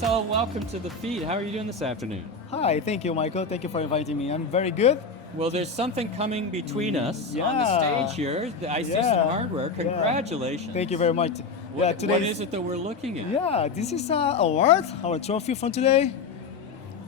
Marcelo, welcome to the feed. How are you doing this afternoon? Hi, thank you, Michael. Thank you for inviting me. I'm very good. Well, there's something coming between us on the Yeah. stage here. I see Yeah. some hardware. Congratulations. Thank you very much. What is it that we're looking at? Yeah, this is award, our trophy from today.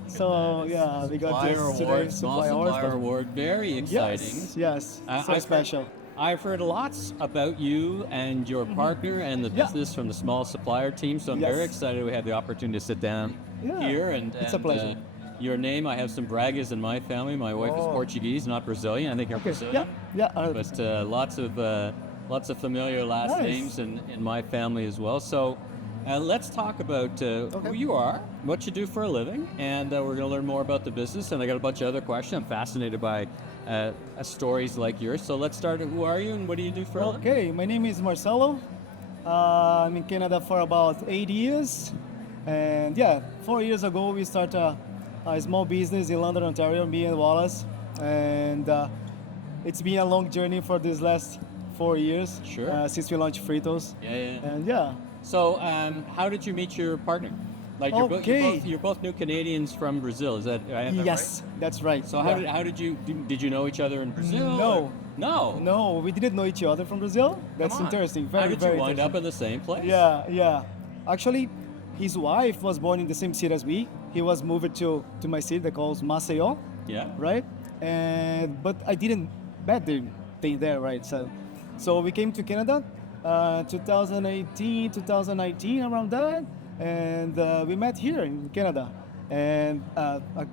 So yeah, we got Supplier this today. Award, Small Supplier Award. Award. Very exciting. Yes, so special. I've heard lots about you and your partner and the business from the Small Supplier team, so I'm very excited we had the opportunity to sit down here. And it's a pleasure. Your name, I have some Bragas in my family. My wife is Portuguese, not Brazilian. I think you're Brazilian. But lots of familiar last names in my family as well. So let's talk about who you are, what you do for a living, and we're going to learn more about the business. And I got a bunch of other questions. I'm fascinated by stories like yours. So let's start. Who are you and what do you do for a living? Okay, my name is Marcelo. I'm in Canada for about 8 years. And 4 years ago we started a small business in London, Ontario, me and Wallace. And it's been a long journey for these last 4 years since we launched Frittos. And So, how did you meet your partner? Like you're both new Canadians from Brazil. Is that right? Yes, that's right. So how did you know each other in Brazil? No, we didn't know each other from Brazil. That's interesting. How did you wind up in the same place? Yeah. Actually, his wife was born in the same city as me. He was moved to my city that calls Maceió. Yeah. Right. But I didn't bet the thing there, right? So we came to Canada, 2018, 2019, around that. And we met here in Canada, and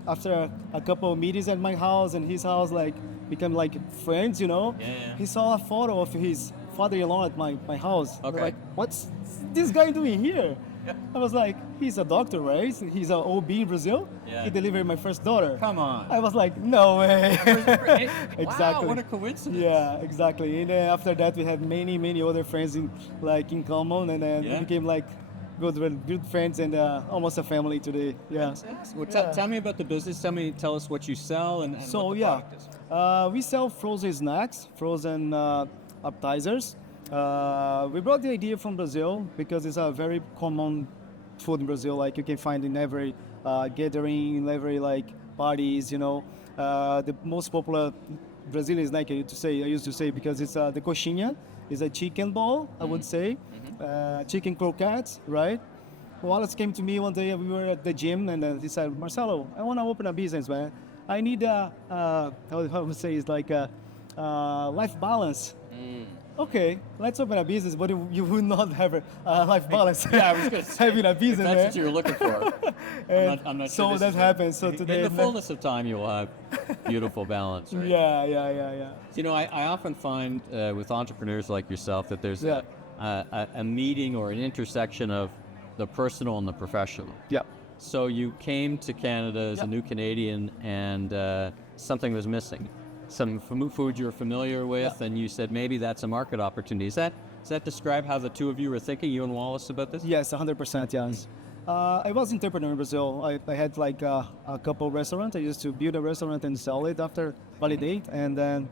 after a couple of meetings at my house and his house, like become like friends, you know. He saw a photo of his father-in-law at my house. Okay. Like, what's this guy doing here? I was like, he's a doctor, right? He's an OB in Brazil. He delivered my first daughter. Come on. I was like, no way. Wow, what a coincidence. Yeah, exactly. And then after that, we had many other friends in common, and then we became like good friends and almost a family today. Yeah. Well, tell me about the business. Tell us what you sell and so what the product is. We sell frozen snacks, frozen appetizers. We brought the idea from Brazil because it's a very common food in Brazil. Like you can find in every gathering, in every like parties. You know, the most popular Brazilian snack I used to say because it's the coxinha. It's a chicken ball, I would say. Chicken croquettes, right? Wallace came to me one day, we were at the gym, and he said, Marcelo, I want to open a business, man. I need how would say, it's like a life balance. Okay, let's open a business, but you would not have a life balance. I was going to say, having a business, that's what you were looking for. I'm not sure so that happened. So today, in the fullness of time, you will have beautiful balance. Right? Yeah. You know, I often find with entrepreneurs like yourself that there's a meeting or an intersection of the personal and the professional. Yeah. So you came to Canada as a new Canadian, and something was missing. Some food you're familiar with, and you said maybe that's a market opportunity. Does that describe how the two of you were thinking, you and Wallace, about this? Yes, 100%. Yes. I was an entrepreneur in Brazil. I had like a couple restaurants. I used to build a restaurant and sell it after validate. And then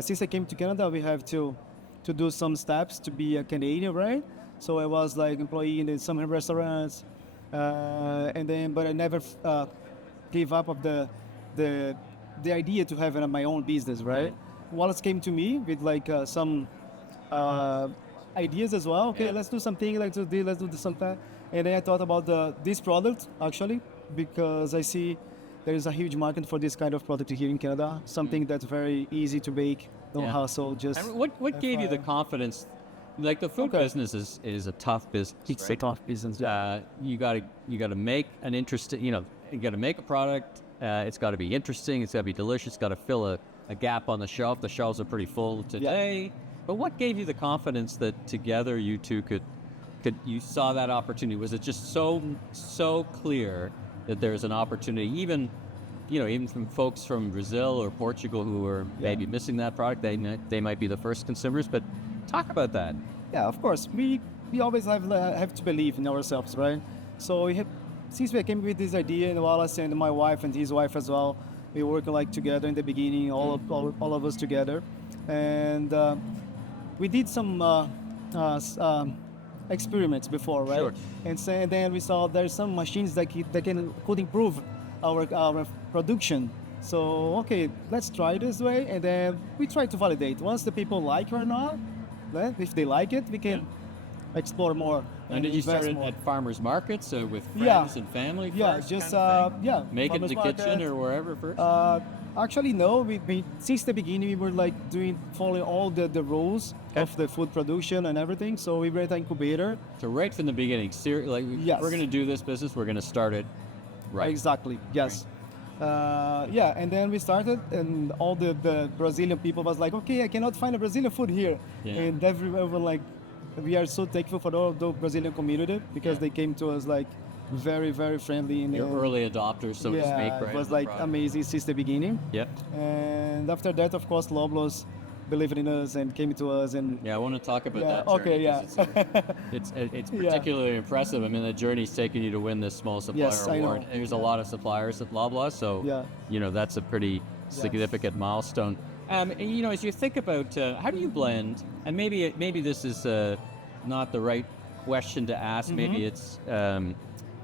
since I came to Canada, we have to do some steps to be a Canadian, right? So I was like employee in some restaurants, but I never gave up of the idea to have my own business, right? Wallace came to me with like some ideas as well. Okay, let's do something, let's do something. And then I thought about this product actually, because I see there is a huge market for this kind of product here in Canada. Something that's very easy to make, no hustle. Just and what gave you the confidence? Like the food business is a tough business. It's a tough business. You gotta make an interesting. You gotta make a product. It's got to be interesting. It's got to be delicious. It's got to fill a gap on the shelf. The shelves are pretty full today. But what gave you the confidence that together you two could you saw that opportunity? Was it just so clear that there's an opportunity, even from folks from Brazil or Portugal who are maybe missing that product? They might be the first consumers. But talk about that. Yeah, of course. We always have to believe in ourselves, right? So since we came with this idea, and Wallace and my wife and his wife as well, we worked like together in the beginning, all of us together, and we did some experiments before, right? Sure. And so and then we saw there's some machines that could improve our production. So okay, let's try this way, and then we try to validate. Once the people like it or not, then if they like it, we can explore more. And did you invest start more. at farmers markets with Yeah. friends and family? Yeah, first just kind of thing? yeah. Make it in farmers the kitchen market. or wherever first? Actually, no. We since the beginning we were like following all the rules of the food production and everything. So we were at an incubator. So right from the beginning, like Yes. we're going to do this business, we're going to start it right. Exactly. Yes. Yeah, and then we started, and all the Brazilian people was like, okay, I cannot find a Brazilian food here, Yeah. and everyone was like, we are so thankful for all the Brazilian community because they came to us like very very friendly and You're early adopters, so to speak, yeah, right? it was of the like product. amazing since the beginning. Yep. And after that, of course, Loblaws believed in us and came to us, and Yeah, I want to talk about Yeah, that journey. okay, 'cause yeah. It's Yeah. particularly impressive. I mean, the journey's taken you to win this Small Supplier Yes, I know. Award. There's a lot of suppliers at Loblaw, so Yeah. that's a pretty significant milestone. And, as you think about how do you blend, and maybe this is not the right question to ask. Mm-hmm.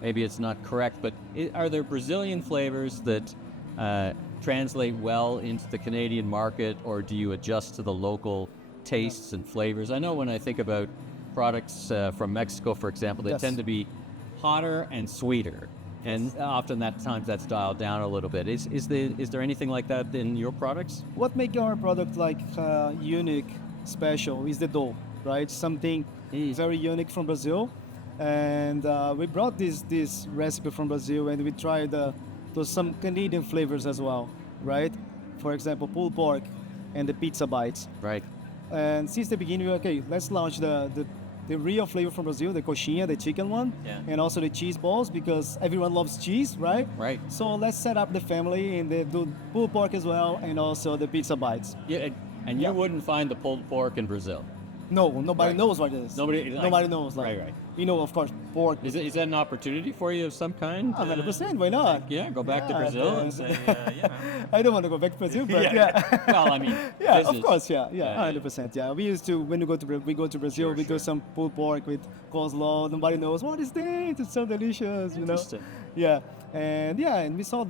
Maybe it's not correct, but are there Brazilian flavors that translate well into the Canadian market, or do you adjust to the local tastes and flavors? I know when I think about products from Mexico, for example, they Yes. tend to be hotter and sweeter, and often times that's dialed down a little bit. Is there anything like that in your products? What makes our product like unique, special is the dough, right? Something very unique from Brazil, and we brought this recipe from Brazil, and we tried to some Canadian flavors as well, right? For example, pulled pork and the pizza bites. Right. And since the beginning, we were, okay, let's launch the real flavor from Brazil, the coxinha, the chicken one, and also the cheese balls because everyone loves cheese, right? Right. So let's set up the family and do pulled pork as well, and also the pizza bites. Yeah, and you wouldn't find the pulled pork in Brazil. No, nobody Right. knows what it is. Nobody knows. Like, right. We know, of course, pork. Is that an opportunity for you of some kind? 100%. Why not? Yeah, go back to Yeah, Brazil yeah. and say, I don't want to go back to Brazil, but yeah. Well, I mean, Yeah, business. of course, yeah, Yeah. 100%. Yeah, we used to when we go to Brazil, Sure, we sure. do some pulled pork with coleslaw. Nobody knows what is this. It's so delicious, you know. Interesting. Yeah, and we saw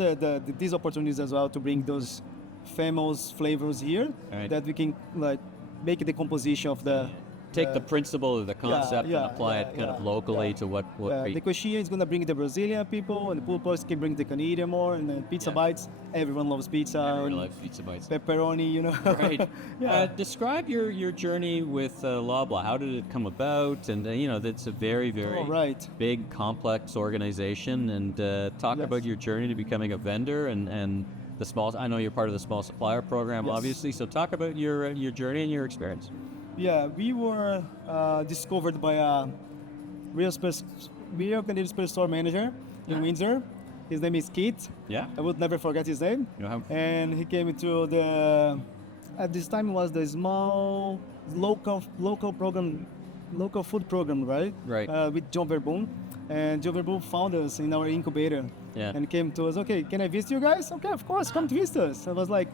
these opportunities as well to bring those famous flavors here Right. that we can like make the composition of the. Take the principle of the concept and apply it kind of locally to what The coxinha is gonna bring the Brazilian people, and the pulled pork can bring the Canadian more, and then pizza bites. Everyone loves pizza. everyone and loves pizza bites. pepperoni, you know. Right. Yeah. Describe your journey with Loblaw. How did it come about? And that's a very, very Right. big, complex organization. And talk Yes. about your journey to becoming a vendor and the small. I know you're part of the Small Supplier Program, Yes. obviously. So talk about your journey and your experience. Yeah, we were discovered by a real Canadian Super Store manager in Windsor. His name is Keith. Yeah. I would never forget his name. You know, And he came to at this time it was the small local food program, right? Right. With John Verboom. And John Verboom found us in our incubator. Yeah. And came to us, okay, can I visit you guys? Okay, of course, come to visit us. I was like,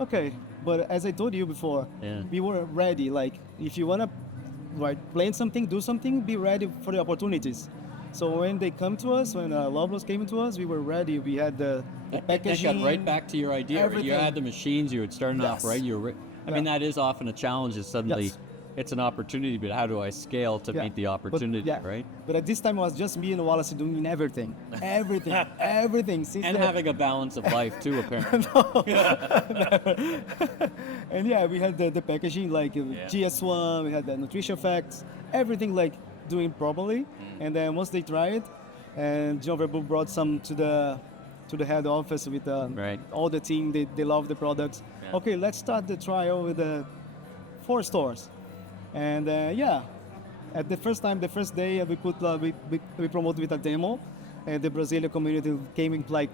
okay. But as I told you before, we were ready. Like, if you want to plan something, do something, be ready for the opportunities. So when they come to us, when Loblaws came to us, we were ready. We had the That packaging. got right back to your idea. Right? You everything. had the machines. You had started off Yes. right. I mean, that is often a challenge. Is suddenly Yes. it's an opportunity, but how do I scale to meet the opportunity? Right. But at this time, it was just me and Wallace doing everything. Everything. Since And the- having a balance of life too, apparently. And yeah, we had the packaging, like GS1, we had the nutrition facts, everything like doing properly. And then once they tried, and John Verboom brought some to the head office with Right. all the team, they love the products. Yeah. Okay, let's start the trial with 4 stores. And at the first day, we promoted with a demo, and the Brazilian community came in like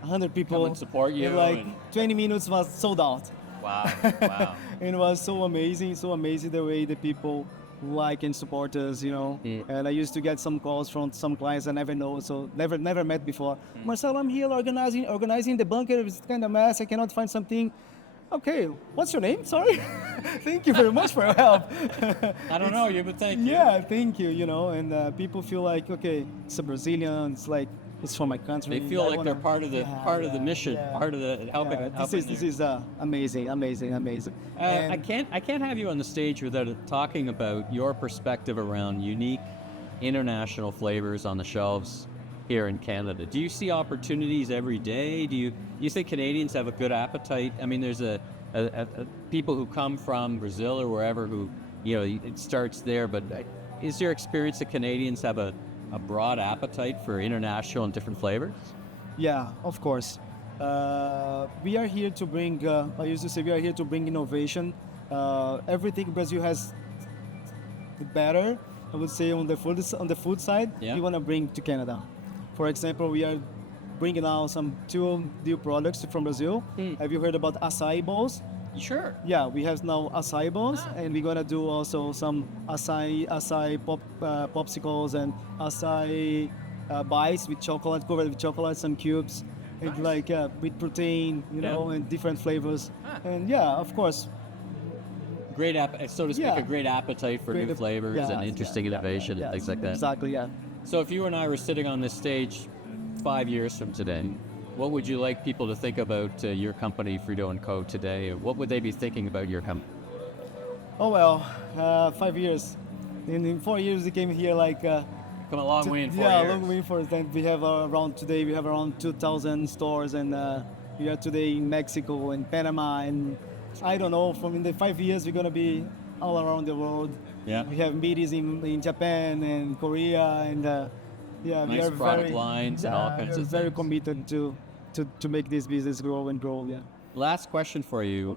100 people. Come and support you In like and- 20 minutes was sold out. Wow. Wow. And it was so amazing the way the people like and support us, you know. Yeah. And I used to get some calls from some clients I never know, so never met before. Marcelo, I'm here organizing the bunker. It's kind of mess. I cannot find something. Okay, what's your name? Sorry. Thank you very much for your help. I don't know you, but thank you. Yeah, thank you. And people feel like, okay, it's a Brazilian. It's like it's from my country. They feel I like they're wanna- part of the mission, part of the helping. Yeah, helping this their- is amazing. I can't have you on the stage without talking about your perspective around unique international flavors on the shelves here in Canada. Do you see opportunities every day? Do you think Canadians have a good appetite? I mean, there's a people who come from Brazil or wherever who, it starts there, but is your experience that Canadians have a broad appetite for international and different flavors? Yeah, of course. We are here to bring. I used to say we are here to bring innovation. Everything Brazil has better, I would say, on the food side. Yeah. We want to bring to Canada. For example, we are bringing out some two new products from Brazil. Have you heard about acai bowls? Sure. Yeah, we have now acai bowls, and we're gonna do also some acai popsicles and acai bites with chocolate, covered with chocolate, some cubes, and like with protein, and different flavors. And yeah, of course. Great so to speak, Yeah. a great appetite for new flavors and interesting innovation and things like that. Exactly, yeah. So if you and I were sitting on this stage 5 years from today, what would you like people to think about your company, Fritto & Co. today? What would they be thinking about your company? Oh well, 5 years. In 4 years, we came here like. Come a long way in 4 yeah, years. long way for that. We have around 2,000 stores, and we are today in Mexico and Panama, and I don't know. From in the 5 years, we're gonna be all around the world. Yeah. We have meetings in Japan and Korea, and yeah, we Nice are product very, lines and all kinds we're of very things. committed to make this business grow and grow. Yeah. Last question for you.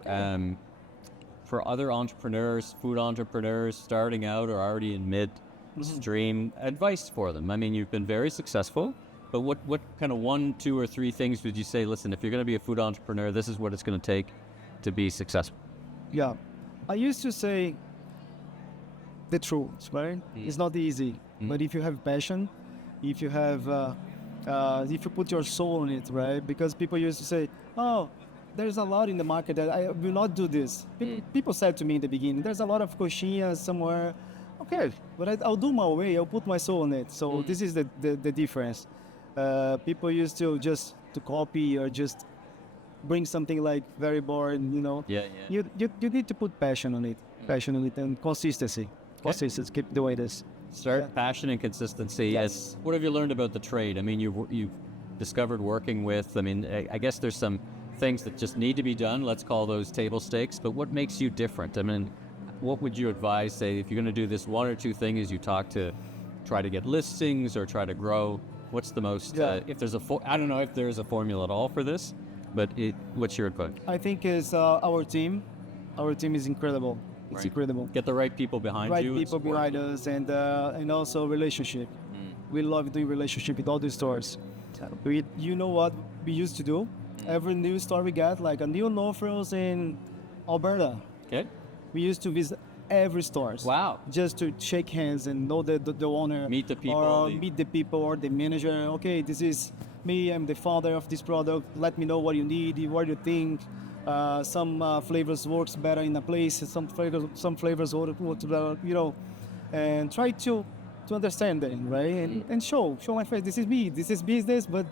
For other entrepreneurs, food entrepreneurs starting out or already in mid-stream, advice for them. I mean, you've been very successful, but what kind of 1, 2, or 3 things would you say, listen, if you're going to be a food entrepreneur, this is what it's going to take to be successful? Yeah, I used to say the truth, right? It's not easy, but if you have passion, if you have, if you put your soul in it, right? Because people used to say, "Oh, there's a lot in the market that I will not do this." People said to me in the beginning, "There's a lot of coxinhas somewhere." Okay, but I'll do my way. I'll put my soul in it. So this is the difference. People used to just to copy or just bring something like very boring, Yeah. You need to put passion on it, and consistency. Consistency, keep the way it is. Passion and consistency. Yes. What have you learned about the trade? I mean, you've discovered working with, I guess there's some things that just need to be done. Let's call those table stakes. But what makes you different? I mean, what would you advise, say, if you're going to do this 1 or 2 things you try to get listings or try to grow? What's the most, if there's I don't know if there's a formula at all for this, but what's your advice? I think is our team. Our team is incredible. It's Right. incredible. Get the right people behind Right you. and people support behind you. us, and also relationship. We love doing relationship with all the stores. You know what we used to do? Every new store we got, like a new No Frills in Alberta, Okay. we used to visit every stores. Wow. Just to shake hands and know the owner. Meet the people, Or the- meet the people or the manager. Okay, this is me. I'm the father of this product. Let me know what you need. What you think. Some flavors works better in a place. Some flavors work better. And try to understand them, right? And show my face. This is me. This is business, but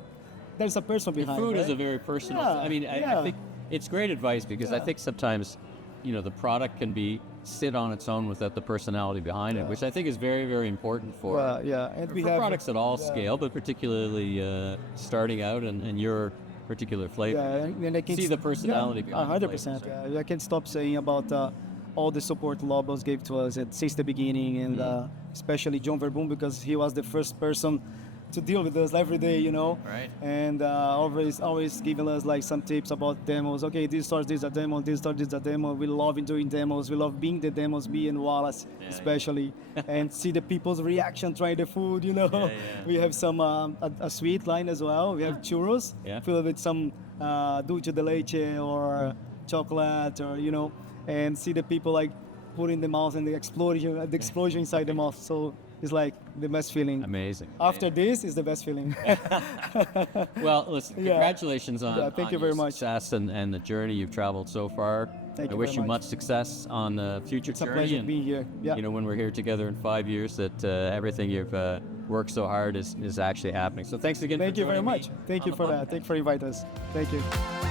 there's a person behind. Food right? is a very personal. Yeah, I mean, I yeah. think it's great advice because I Yeah. think sometimes, the product can sit on its own without the personality behind it, which I think is very, very important for and we for have products at all scale, but particularly starting out and your particular flavor. Yeah, and I can See the personality behind the 100%. flavors, I can't stop saying about all the support Loblaw gave to us since the beginning, and especially John Verboom, because he was the first person to deal with us every day, Right. And always giving us like some tips about demos. Okay, this store is a demo, this store is a demo. We love doing demos. We love being the demos, me and Wallace especially, and see the people's reaction trying the food. yeah. We have some a sweet line as well. We have churros filled with some dulce de leche or chocolate, or and see the people like put in the mouth and the explosion inside the mouth. So is like the best feeling. Amazing. After this is the best feeling. Well, listen, congratulations on, thank on you your very much. success and the journey you've traveled so far. Thank I you wish very you much. much success on the future It's a journey. pleasure and, being here. Yeah. You know, when we're here together in 5 years, that everything you've worked so hard is actually happening. So thanks again. Thank for you very joining me much. Thank on you the for podcast. that. Thank you for inviting us. Thank you.